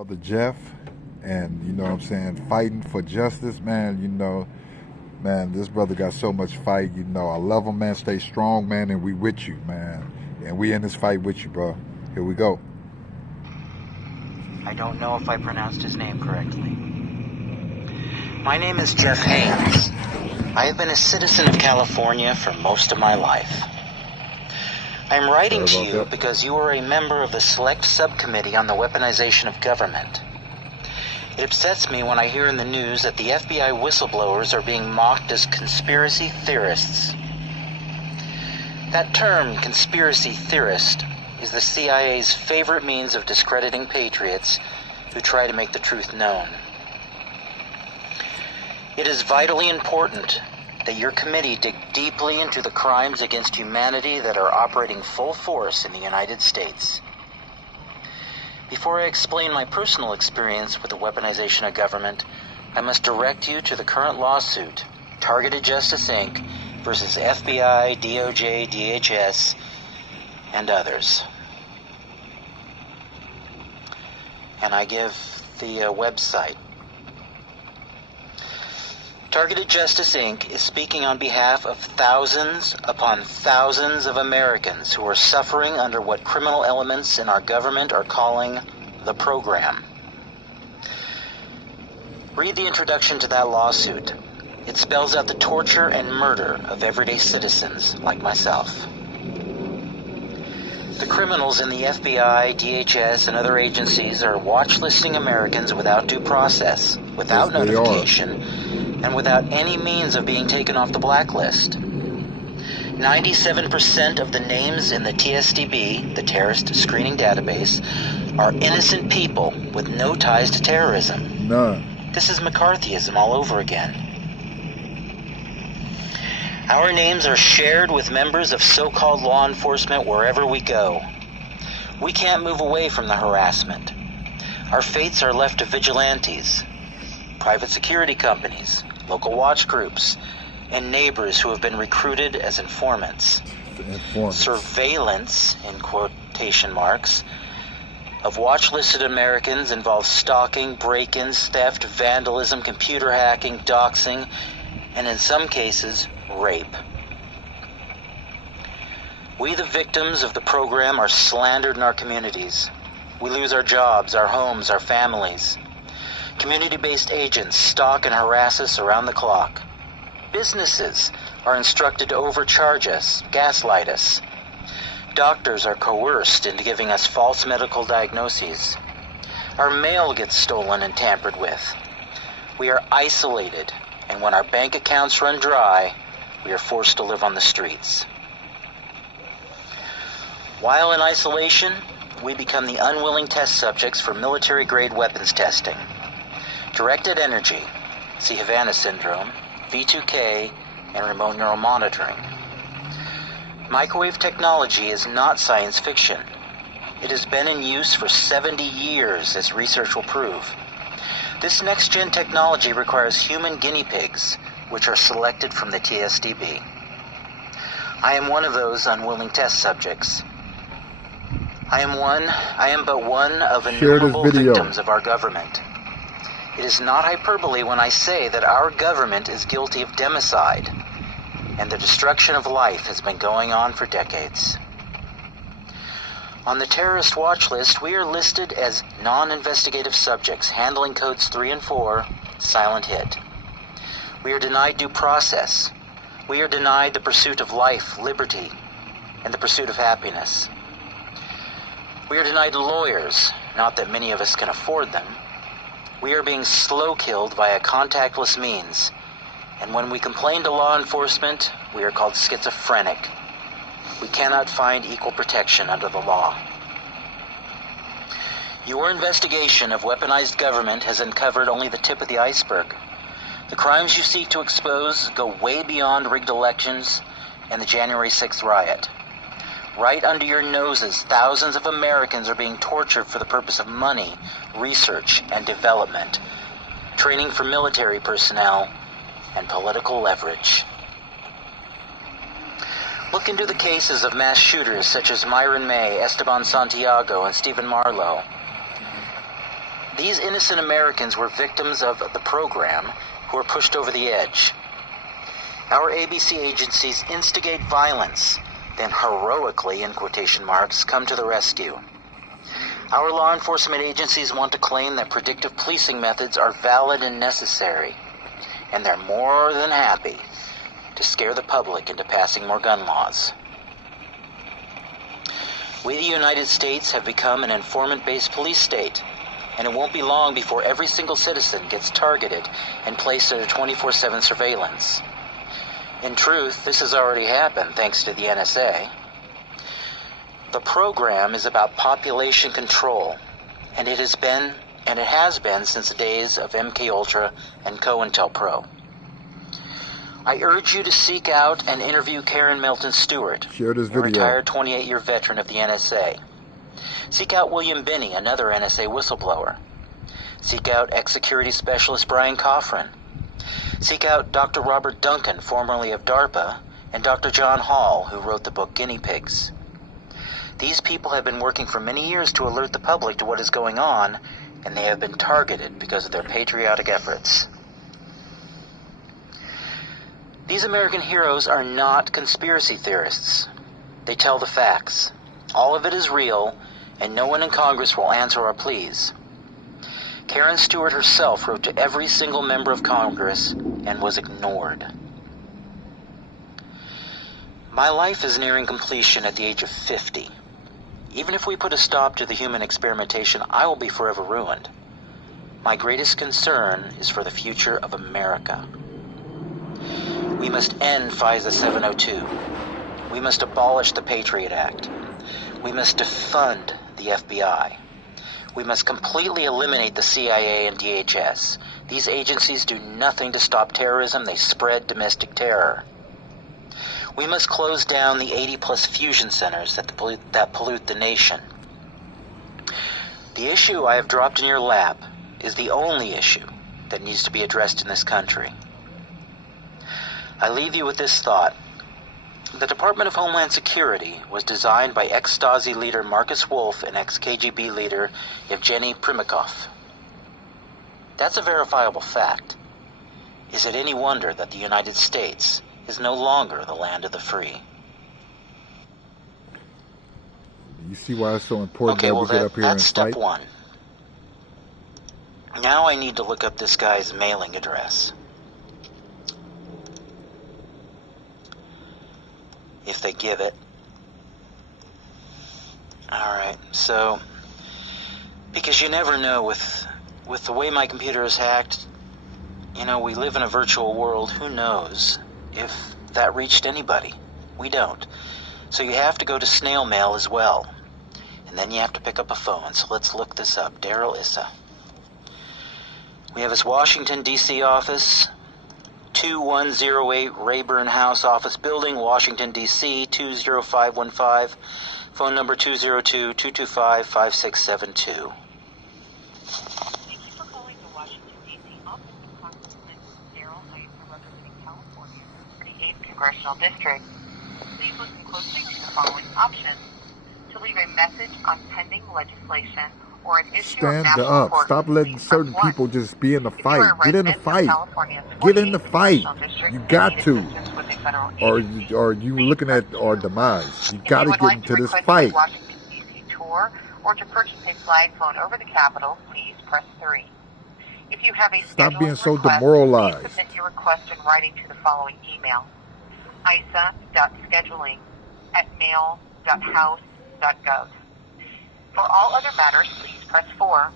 Brother Jeff, and you know what I'm saying, fighting for justice, man. Man, this brother got so much fight. I love him, man. Stay strong, man, and we with you, man. And we in this fight with you, bro. Here we go. I don't know if I pronounced his name correctly. My name is Jeff Haynes. I have been a citizen of California for most of my life. I'm writing to you because you are a member of the Select Subcommittee on the Weaponization of Government. It upsets me when I hear in the news that the FBI whistleblowers are being mocked as conspiracy theorists. That term, conspiracy theorist, is the CIA's favorite means of discrediting patriots who try to make the truth known. It is vitally important that your committee dig deeply into the crimes against humanity that are operating full force in the United States. Before I explain my personal experience with the weaponization of government, I must direct you to the current lawsuit, Targeted Justice, Inc. versus FBI, DOJ, DHS, and others. And I give the website. Targeted Justice, Inc. is speaking on behalf of thousands upon thousands of Americans who are suffering under what criminal elements in our government are calling the program. Read the introduction to that lawsuit. It spells out the torture and murder of everyday citizens like myself. The criminals in the FBI, DHS, and other agencies are watch-listing Americans without due process, without notification, and without any means of being taken off the blacklist. 97% of the names in the TSDB, the Terrorist Screening Database, are innocent people with no ties to terrorism. None. This is McCarthyism all over again. Our names are shared with members of so-called law enforcement wherever we go. We can't move away from the harassment. Our fates are left to vigilantes, private security companies, local watch groups, and neighbors who have been recruited as informants. Surveillance, in quotation marks, of watch-listed Americans involves stalking, break-ins, theft, vandalism, computer hacking, doxing, and in some cases, rape. We, the victims of the program, are slandered in our communities. We lose our jobs, our homes, our families. Community-based agents stalk and harass us around the clock. Businesses are instructed to overcharge us, gaslight us. Doctors are coerced into giving us false medical diagnoses. Our mail gets stolen and tampered with. We are isolated, and when our bank accounts run dry, we are forced to live on the streets. While in isolation, we become the unwilling test subjects for military-grade weapons testing. Directed energy, see Havana Syndrome, V2K, and remote neural monitoring. Microwave technology is not science fiction. It has been in use for 70 years, as research will prove. This next-gen technology requires human guinea pigs, which are selected from the TSDB. I am one of those unwilling test subjects. I am but one of innumerable victims of our government. It is not hyperbole when I say that our government is guilty of democide, and the destruction of life has been going on for decades. On the terrorist watch list, we are listed as non-investigative subjects, handling codes 3 and 4, silent hit. We are denied due process. We are denied the pursuit of life, liberty, and the pursuit of happiness. We are denied lawyers, not that many of us can afford them. We are being slow-killed via contactless means, and when we complain to law enforcement, we are called schizophrenic. We cannot find equal protection under the law. Your investigation of weaponized government has uncovered only the tip of the iceberg. The crimes you seek to expose go way beyond rigged elections and the January 6th riot. Right under your noses, thousands of Americans are being tortured for the purpose of money, research, and development, training for military personnel, and political leverage. Look into the cases of mass shooters such as Myron May, Esteban Santiago, and Stephen Marlowe. These innocent Americans were victims of the program who were pushed over the edge. Our ABC agencies instigate violence, then heroically, in quotation marks, come to the rescue. Our law enforcement agencies want to claim that predictive policing methods are valid and necessary, and they're more than happy to scare the public into passing more gun laws. We, the United States, have become an informant-based police state, and it won't be long before every single citizen gets targeted and placed under 24/7 surveillance. In truth, this has already happened thanks to the NSA. The program is about population control, and it has been since the days of MKUltra and COINTELPRO. I urge you to seek out and interview Karen Milton Stewart, Share this a video. retired 28-year veteran of the NSA. Seek out William Binney, another NSA whistleblower. Seek out ex-security specialist Brian Coffrin. Seek out Dr. Robert Duncan, formerly of DARPA, and Dr. John Hall, who wrote the book Guinea Pigs. These people have been working for many years to alert the public to what is going on, and they have been targeted because of their patriotic efforts. These American heroes are not conspiracy theorists. They tell the facts. All of it is real, and no one in Congress will answer our pleas. Karen Stewart herself wrote to every single member of Congress and was ignored. My life is nearing completion at the age of 50. Even if we put a stop to the human experimentation, I will be forever ruined. My greatest concern is for the future of America. We must end FISA 702. We must abolish the Patriot Act. We must defund the FBI. We must completely eliminate the CIA and DHS. These agencies do nothing to stop terrorism. They spread domestic terror. We must close down the 80-plus fusion centers that pollute the nation. The issue I have dropped in your lap is the only issue that needs to be addressed in this country. I leave you with this thought. The Department of Homeland Security was designed by ex-Stasi leader Marcus Wolf and ex-KGB leader Evgeny Primakov. That's a verifiable fact. Is it any wonder that the United States is no longer the land of the free? You see why it's so important Okay, that well, we get up here and that's step fight? one. Now I need to look up this guy's mailing address. If they give it. Alright, so, because you never know with the way my computer is hacked, you know, we live in a virtual world, who knows if that reached anybody. We don't. So you have to go to snail mail as well. And then you have to pick up a phone, so let's look this up. Daryl Issa. We have his Washington, D.C. office, 2108 Rayburn House Office Building, Washington, D.C., 20515, phone number 202-225-5672. Thank you for calling the Washington, D.C. office of Congressman Daryl Issa, representing California, 38th Congressional District. Please listen closely to the following options. To leave a message on pending legislation or an issue of Stand national up. importance, Stop letting please certain press 1. people just be in the If you are fight. a Get in the resident of fight. California's Get in the 48th fight. Congressional District You and got need to. assistance with a federal Or agency, you please looking press at our 2. demise. You If got you to would get like into to this request a fight. Washington, D.C. tour or to purchase a flag flown over the Capitol, please press 3. If you have a Stop being scheduling so request, demoralized. please submit your request in writing to the following email: isa.scheduling@mail.house.gov. For all other matters, please press 4.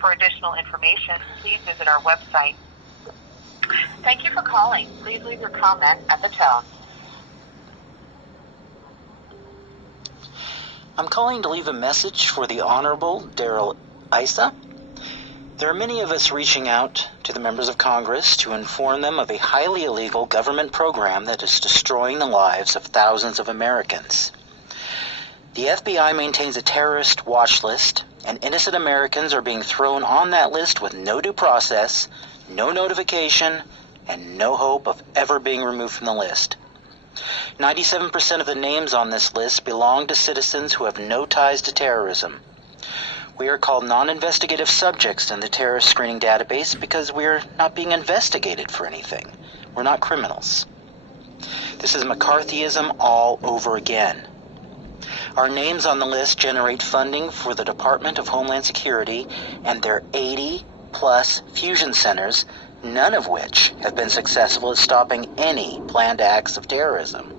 For additional information, please visit our website. Thank you for calling. Please leave your comment at the tone. I'm calling to leave a message for the Honorable Daryl Issa. There are many of us reaching out to the members of Congress to inform them of a highly illegal government program that is destroying the lives of thousands of Americans. The FBI maintains a terrorist watch list, and innocent Americans are being thrown on that list with no due process, no notification, and no hope of ever being removed from the list. 97% of the names on this list belong to citizens who have no ties to terrorism. We are called non-investigative subjects in the terrorist screening database because we are not being investigated for anything. We're not criminals. This is McCarthyism all over again. Our names on the list generate funding for the Department of Homeland Security and their 80-plus fusion centers, none of which have been successful at stopping any planned acts of terrorism.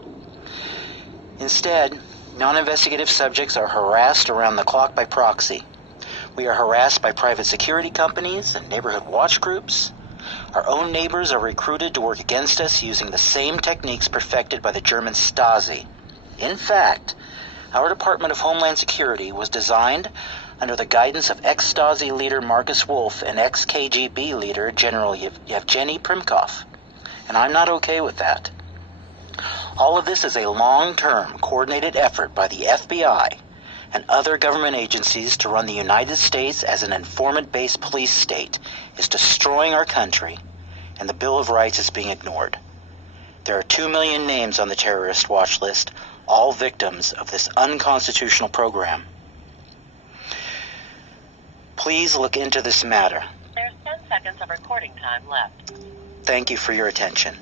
Instead, non-investigative subjects are harassed around the clock by proxy. We are harassed by private security companies and neighborhood watch groups. Our own neighbors are recruited to work against us using the same techniques perfected by the German Stasi. In fact, our Department of Homeland Security was designed under the guidance of ex-Stasi leader Marcus Wolf and ex-KGB leader General Yevgeny Primkov. And I'm not okay with that. All of this is a long-term coordinated effort by the FBI and other government agencies to run the United States as an informant-based police state is destroying our country, and the Bill of Rights is being ignored. There are 2 million names on the terrorist watch list, all victims of this unconstitutional program. Please look into this matter. There's 10 seconds of recording time left. Thank you for your attention.